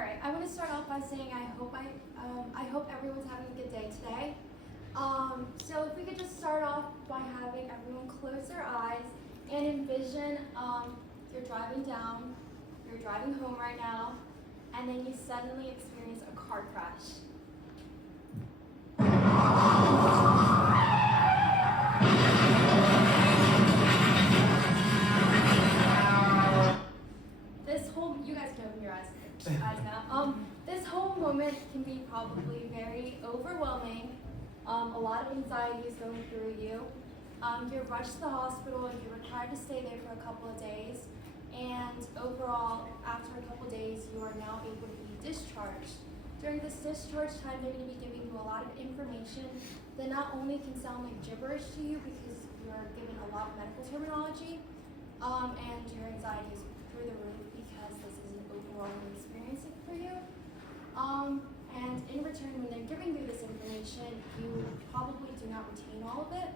right, I want to start off by saying I hope everyone's having a good day today. So if we could just start off by having everyone close their eyes and envision you're driving home right now, and then you suddenly experience a car crash. You guys can open your eyes now. This whole moment can be probably very overwhelming. A lot of anxiety is going through you. You're rushed to the hospital and you're required to stay there for a couple of days. And overall, after a couple of days, you are now able to be discharged. During this discharge time, they're going to be giving you a lot of information that not only can sound like gibberish to you because you're given a lot of medical terminology, and your anxiety is through the roof because this is an overwhelming experience for you. And in return, when they're giving you this information, you probably do not retain all of it.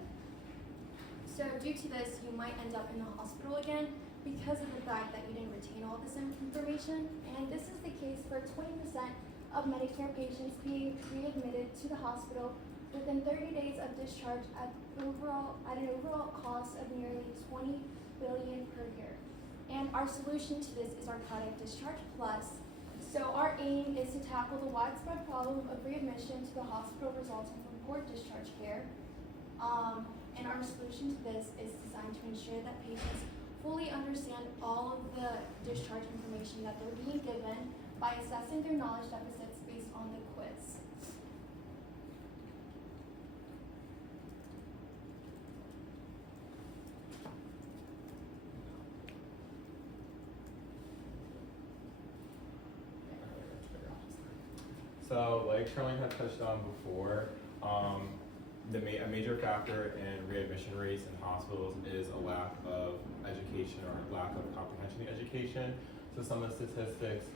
So due to this, you might end up in the hospital again because of the fact that you didn't retain all this information. And this is the case for 20% of Medicare patients being readmitted to the hospital within 30 days of discharge at an overall cost of nearly $20 billion per year. And our solution to this is our Cardiac Discharge Plus. So our aim is to tackle the widespread problem of readmission to the hospital resulting from poor discharge care. And our solution to this is designed to ensure that patients fully understand all of the discharge information that they're being given by assessing their knowledge deficits based on the quiz. So, like Charlene had touched on before, a major factor in readmission rates in hospitals is a lack of education or lack of comprehension education. So some of the statistics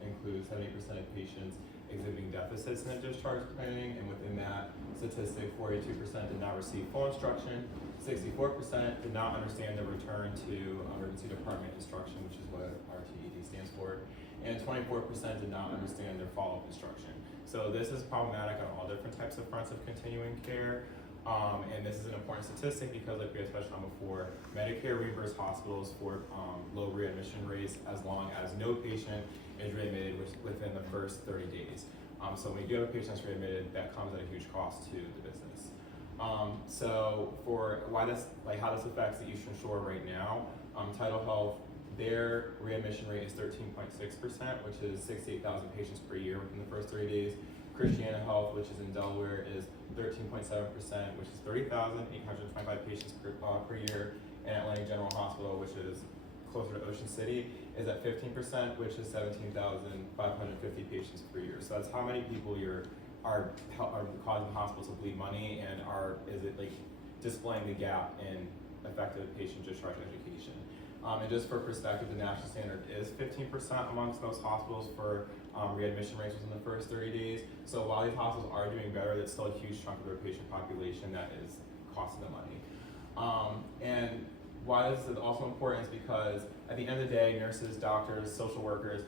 include 70% of patients exhibiting deficits in their discharge planning, and within that statistic, 42% did not receive full instruction, 64% did not understand the return to emergency department instruction, which is what RTED stands for, and 24% did not understand their follow-up instruction. So this is problematic on all different types of fronts of continuing care, and this is an important statistic because, like we had touched on before, Medicare reimburses hospitals for low readmission rates as long as no patient is readmitted within the first 30 days. So when you do have a patient that's readmitted, that comes at a huge cost to the business. So for how this affects the Eastern Shore right now, Tidal Health, their readmission rate is 13.6%, which is 68,000 patients per year within the first 30 days. Christiana Health, which is in Delaware, is 13.7%, which is 30,825 patients per year. And Atlantic General Hospital, which is closer to Ocean City, is at 15%, which is 17,550 patients per year. So that's how many people are causing hospitals to bleed money, and is it displaying the gap in effective patient discharge education. And just for perspective, the national standard is 15% amongst most hospitals for readmission rates within the first 30 days. So while these hospitals are doing better, that's still a huge chunk of their patient population that is costing them money. And why this is also important is because at the end of the day, nurses, doctors, social workers,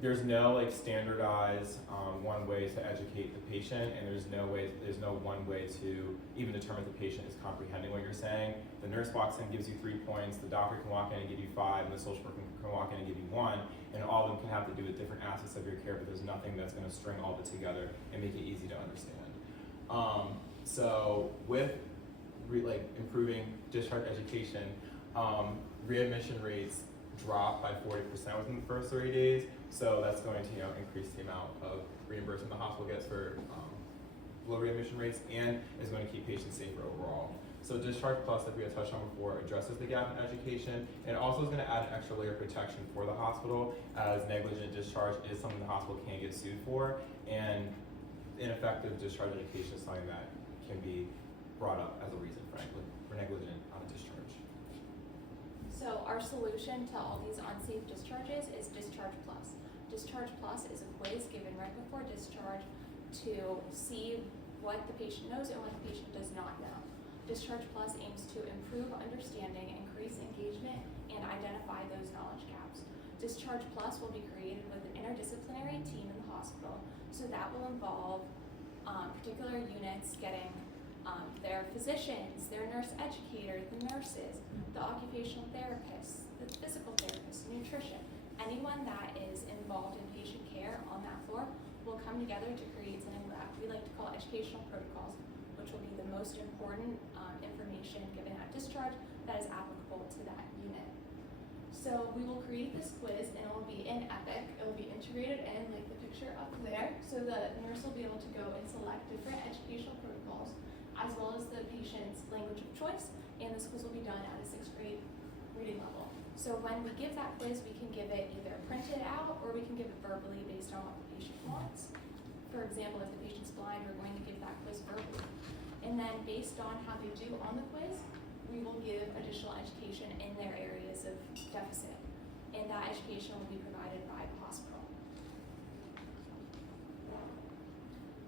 there's no standardized one way to educate the patient, and there's no one way to even determine if the patient is comprehending what you're saying. The nurse walks in, gives you 3 points, the doctor can walk in and give you 5, and the social worker can walk in and give you 1, and all of them can have to do with different aspects of your care, but there's nothing that's going to string all of it together and make it easy to understand. So with improving discharge education, readmission rates drop by 40% within the first 30 days. So that's going to increase the amount of reimbursement the hospital gets for low readmission rates, and is going to keep patients safer overall. So Discharge Plus, like we had touched on before, addresses the gap in education, and also is going to add an extra layer of protection for the hospital, as negligent discharge is something the hospital can get sued for, and ineffective discharge education is something that can be brought up as a reason for negligent discharge. So our solution to all these unsafe discharges is Discharge Plus. Discharge Plus is a quiz given right before discharge to see what the patient knows and what the patient does not know. Discharge Plus aims to improve understanding, increase engagement, and identify those knowledge gaps. Discharge Plus will be created with an interdisciplinary team in the hospital. So that will involve particular units getting their physicians, their nurse educators, the nurses, the occupational therapists, the physical therapists, nutrition. Anyone that is involved in patient care on that floor will come together to create something that we like to call educational protocols, which will be the most important information given at discharge that is applicable to that unit. So we will create this quiz and it will be in Epic. It will be integrated in like the picture up there. So the nurse will be able to go and select different educational protocols as well as the patient's language of choice, and this quiz will be done at a 6th grade reading level. So when we give that quiz, we can give it either printed out or we can give it verbally based on what the patient wants. For example, if the patient's blind, we're going to give that quiz verbally. And then based on how they do on the quiz, we will give additional education in their areas of deficit. And that education will be provided by the hospital.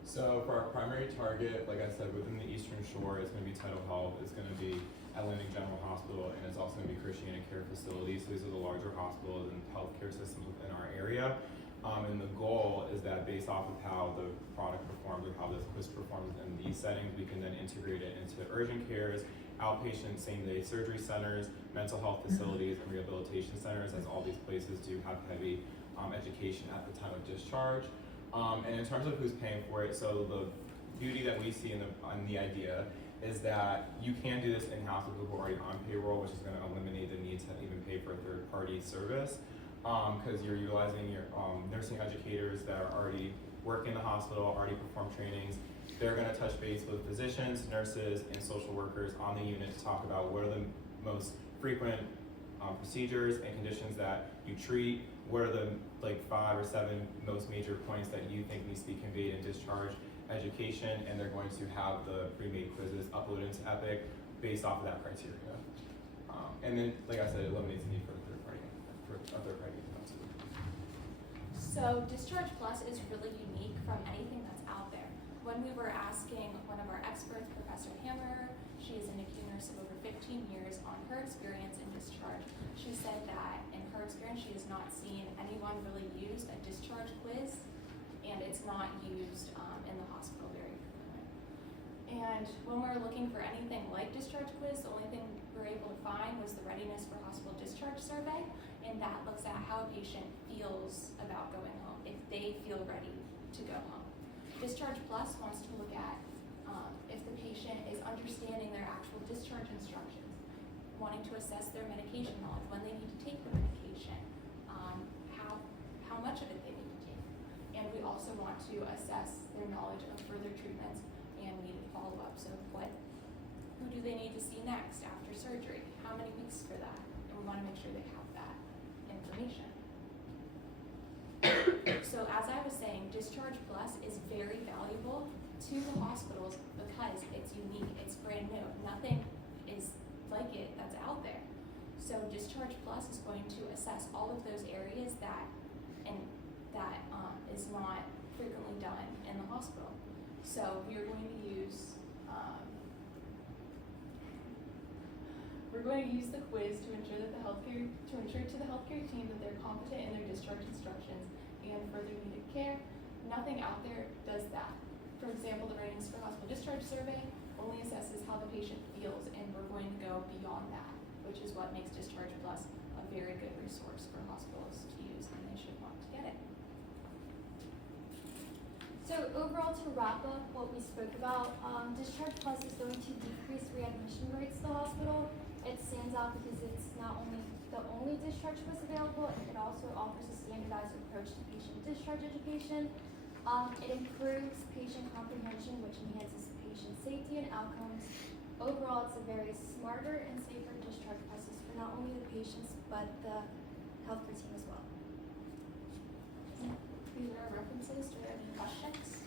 So for our primary target, like I said, within the Eastern Shore, it's going to be Tidal Health, it's going to be Atlantic General Hospital, and it's also going to be Christiana Care Facility. So these are the larger hospitals and healthcare systems within our area. And the goal is that based off of how the product performs or how this quiz performs in these settings, we can then integrate it into urgent cares, outpatient same-day surgery centers, mental health facilities, and rehabilitation centers, as all these places do have heavy education at the time of discharge. And in terms of who's paying for it, so the beauty that we see in the idea is that you can do this in-house with people already on payroll, which is going to eliminate the need to even pay for a third-party service, because you're utilizing your nursing educators that are already work in the hospital, already perform trainings. They're going to touch base with physicians, nurses, and social workers on the unit to talk about what are the most frequent procedures and conditions that you treat, what are the 5 or 7 most major points that you think needs to be conveyed in discharge education, and they're going to have the pre-made quizzes uploaded into Epic based off of that criteria. And then, like I said, it eliminates the need for a third party. So Discharge Plus is really unique from anything that's out there. When we were asking one of our experts, Professor Hammer, she is a NICU nurse of over 15 years, on her experience in discharge, she said that in her experience she has not seen anyone really use a discharge quiz, and it's not used in the hospital very frequently. And when we were looking for anything like discharge quiz, the only thing we were able to find was the Readiness for Hospital Discharge survey, and that looks at how a patient feels about going home, if they feel ready to go home. Discharge Plus wants to look at if the patient is understanding their actual discharge instructions, wanting to assess their medication knowledge, when they need to take the medication, how much of it they need to take. And we also want to assess their knowledge of further treatments and needed follow-up. So who do they need to see next after surgery? How many weeks for that? And we want to make sure they have that information. So as I was saying, Discharge Plus is very valuable to the hospitals because it's unique, it's brand new. Nothing is like it that's out there. So Discharge Plus is going to assess all of those areas that is not frequently done in the hospital. So we are going to use the quiz to ensure to the healthcare team that they're competent in their discharge instructions and further needed care. Nothing out there does that. For example, the Readiness for Hospital Discharge survey only assesses how the patient feels, and we're going to go beyond that, which is what makes Discharge Plus a very good resource for hospitals to use, and they should want to get it. So overall, to wrap up what we spoke about, Discharge Plus is going to decrease readmission rates to the hospital. It stands out because it's not only the only discharge quiz available, it also offers a standardized approach to patient discharge education. It improves patient comprehension, which enhances patient safety and outcomes. Overall, it's a very smarter and safer discharge process for not only the patients, but the healthcare team as well. These are our references. Do you have any questions?